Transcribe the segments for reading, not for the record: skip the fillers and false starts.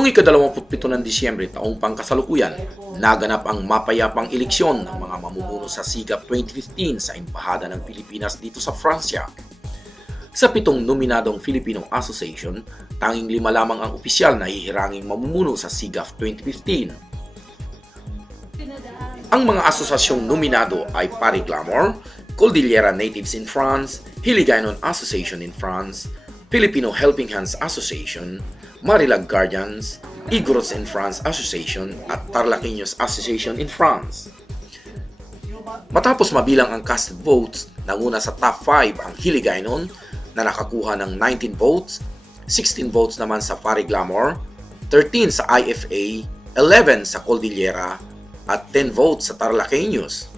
Noong ika-27 ng Disyembre taong pangkasalukuyan, naganap ang mapayapang eleksyon ng mga mamumuno sa SIGAP 2015 sa Embahada ng Pilipinas dito sa Fransya. Sa 7 nominadong Filipino Association, tanging 5 lamang ang opisyal na hihiranging mamumuno sa SIGAP 2015. Ang mga asosasyong nominado ay Paris Glamour, Cordillera Natives in France, Hiligaynon Association in France, Filipino Helping Hands Association, Marilag Guardians, Igorots in France Association at Tarlaqueños Association in France. Matapos mabilang ang cast votes, nanguna sa top 5 ang Hiligaynon na nakakuha ng 19 votes, 16 votes naman sa Paris Glamour, 13 sa IFA, 11 sa Cordillera at 10 votes sa Tarlaqueños.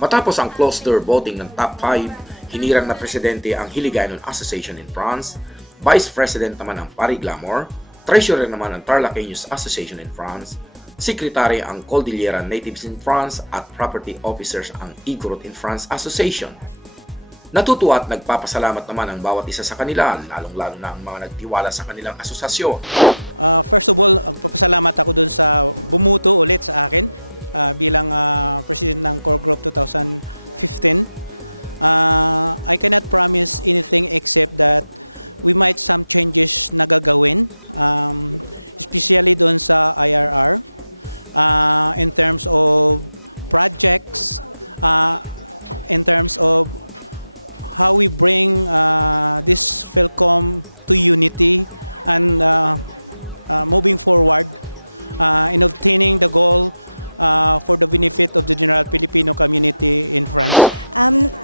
Matapos ang closed-door voting ng top 5, hinirang na presidente ang Hiligaynon Association in France, Vice President naman ang Paris Glamour, Treasurer naman ang Tarlaqueños Association in France, Secretary ang Cordillera Natives in France at Property Officers ang Igorot in France Association. Natutuwa at nagpapasalamat naman ang bawat isa sa kanila, lalong-lalo na ang mga nagtiwala sa kanilang asosasyon. First of all, magpapasalamat ako dun sa bumuto ulit sa akin bilang President ng Core Group 2015. I cannot promise anything except that we might some changes na gagawin, especially doon sa IRR, in terms of projects, in terms of how we bring this Philcom to unity and moving forward in obtaining the goal for the benefit of the general Filipino community in France.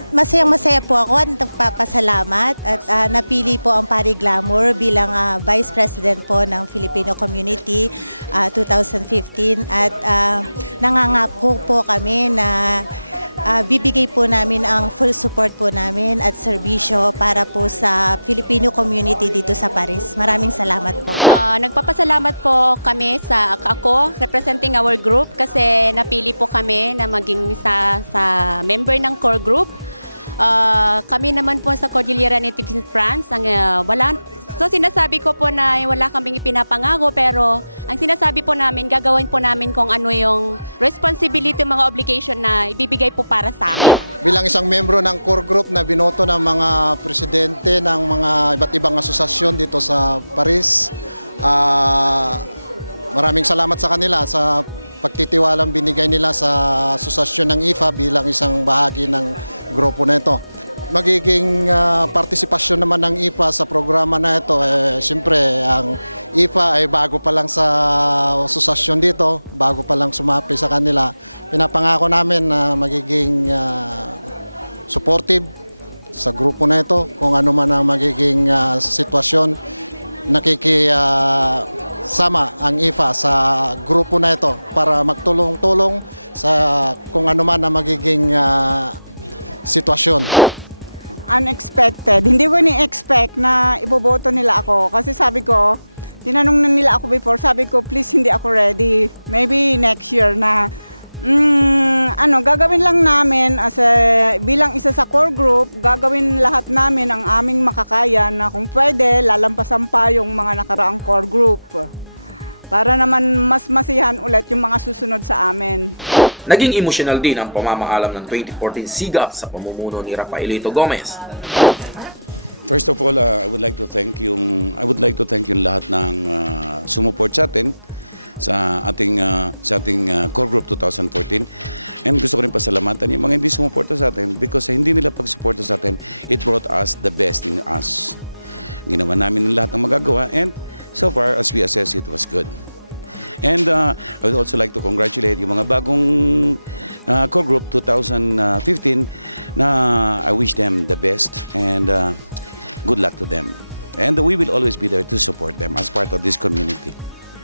Masayang-masaya po ako at nagpapasalamat at napili po ang Paris Glamour bilang Vice President po ng Filipino Community 2015 at nangangako po kami na bibigay po namin ang full support po namin at serbisyo para po sa Filipino community dito sa Paris. Maraming salamat po. Nagpapasalamat po kami sa ako representing our group kasi napili po kami na maging sa member ng core group. Kami naman po sa Cordillera Natives in France, so sinasabi ko po na wala kaming ipinapangako pero ang sinasabi po namin, gagawin po namin kung ano yung responsibility, mga obligation na ibibigay po para sa amin. Bilang isang membro ng core group na binoto ng mga presidente ng mga iba't ibang asosasyon dito sa Paris, maraming salamat sa kanila sa pagtitiwalang binigay nila sa asosasyon ng IFA bilang isang bahagi ng grupo na ito. Magiging partisipasyon naman ng IFA sa programa na ito. Siyempre, ang IFA ay bago pa lang sa asosasyon dito, bago pa lang sumapi sa kanila. Pinapangako namin na magiging supportive sa grupo na ito. Kung ano man ang magiging sitwasyon, nakikisama ang IFA sa grupo na ito para magtulong-tulong sa kung ano man ang magiging sitwasyon. Unexpected. Hindi ko ni-expect na iboboto nila ako. Kasi sabi ko, tinanong na nila ako before, sabi ko, please hindi ako ready. Maybe next year na. Gagawin lang namin bilang isa sa core group, gagawin lahat namin ang aming makakaya na kung pwede, lalampasan pa yung mga nakaraang core group. Para naman mas masiyahan ulit yung mga susunod sa amin. Naging emosyonal din ang pamamaalam ng 2014 SIGAP sa pamumuno ni Rafaelito Gomez. First of all, I would like to thank yung lahat ng sumuport sa atin sa ating Core Group 2014. And gusto ko rin pasalamatan yung mga hindi sumuporta sa atin because hindi nila pagsuporta sa atin, it brought us the best in us. Ginawa namin lahat ng magagawa and so far as we assess it was good. And I would also like to congratulate yung mga bagong Core Group 2015 na I wish them the best and good luck to them. And we will always be there to support them as part of this community.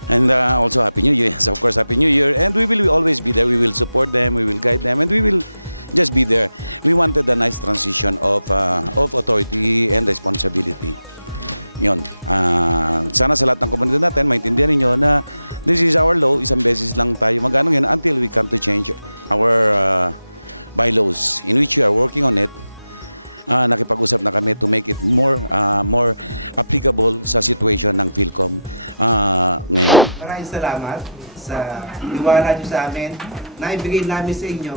And also Happy New Year. Yes, of course, Happy New Year. And we will always be there. We will support them. We will guide them. And we will just be there. We wanted a nice transition of authority and responsibility. Yun. Sana sa lahat ng komunidad natin, maintindihan ninyo na this is our law. Isang beses lang tayo mag-ano yan until we come to change our bylaws in which we are working on it. nakipag-usap na kami to make it more applicable sa situation ng PhilCom ngayon. Maraming salamat sa iwala nyo sa amin. Naibigay namin sa inyo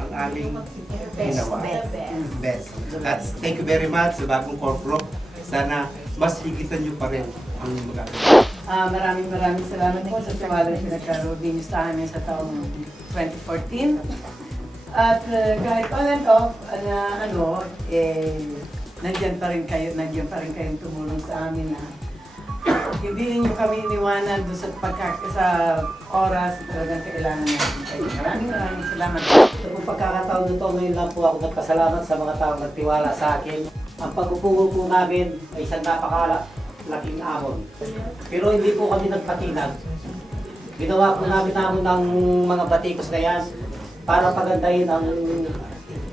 ang aming ginawa. Best. At thank you very much sa bagong corporate. Sana mas higitan nyo pa rin ang mga. Maraming salamat po sa tiwalang pinagkarubing sa amin sa taong 2014. At kahit pa lang nandiyan pa rin kayong tumulong sa amin na hindi rin nyo kami iniwanan doon sa oras talagang kailangan natin kayo. Maraming salamat. Sa pagkakataon nito, ngayon lang po ako nagpasalamat sa mga taong nagtiwala sa akin. Ang pag-upo po namin ay isang napakalaking amon. Pero hindi po kami nagpatinag. Ginawa po namin ng mga batikos na yan para pagandahin ang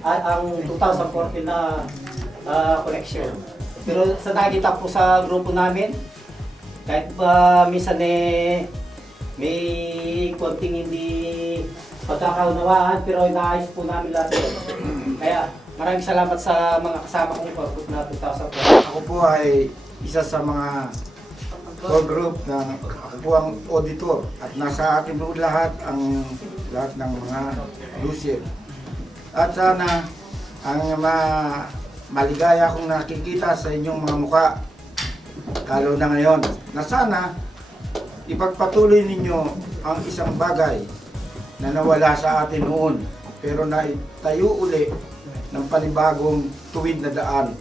2014 na koleksyon. Pero sa nakikita po sa grupo namin, kahit pa minsan may konting hindi pagkakaunawaan, pero inaayos po namin lahat yun. Kaya maraming salamat sa mga kasama kong core na 2014. Ako po ay isa sa mga core group na ako po ang auditor at nasa akin po lahat ng mga user. At sana ang maligaya kong nakikita sa inyong mga mukha, lalo na ngayon, na sana ipagpatuloy ninyo ang isang bagay na nawala sa atin noon, pero na tayo uli ng panibagong tuwid na daan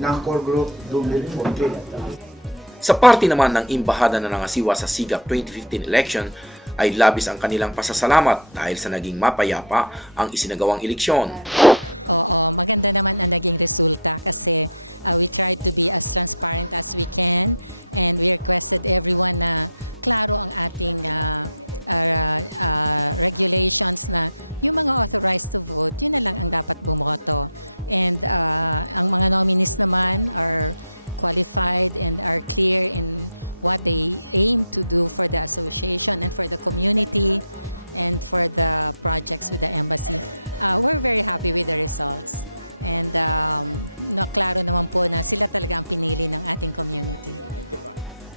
ng core group 2014. Sa parte naman ng imbahada na nangasiwa sa SIGAP 2015 election ay labis ang kanilang pasasalamat dahil sa naging mapayapa ang isinagawang eleksyon. Oo, maganda naman ang naging resulta kasi we tried to be as transparent as we can and we requested everyone na klaro ang ating regulations na yung mga authorized to vote, yun na lang ang dapat bumoto. And ang mga nominees naman are qualified and are clear in what they aim to do for the association and for the community and for the projects with the embassy. We're very happy with the results. And naklaro naman po na sila talaga ang pinili ng ating community.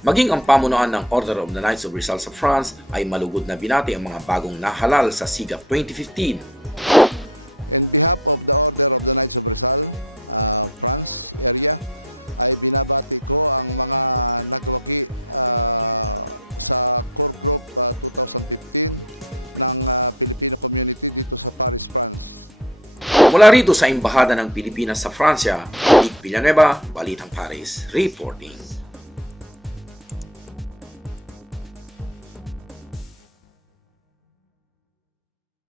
Maging ang pamunuan ng Order of the Knights of Rizal sa France ay malugod na binati ang mga bagong nahalal sa SIGAP 2015. In behalf of the Order of the Knights of Rizal, France area, ay binabati ko ang mga nagwagi sa Core Group 2015 ng Filipino community dito sa Paris, France. Mula rito sa Embahada ng Pilipinas sa Fransya, Nick Villanueva, Balitang Paris, reporting.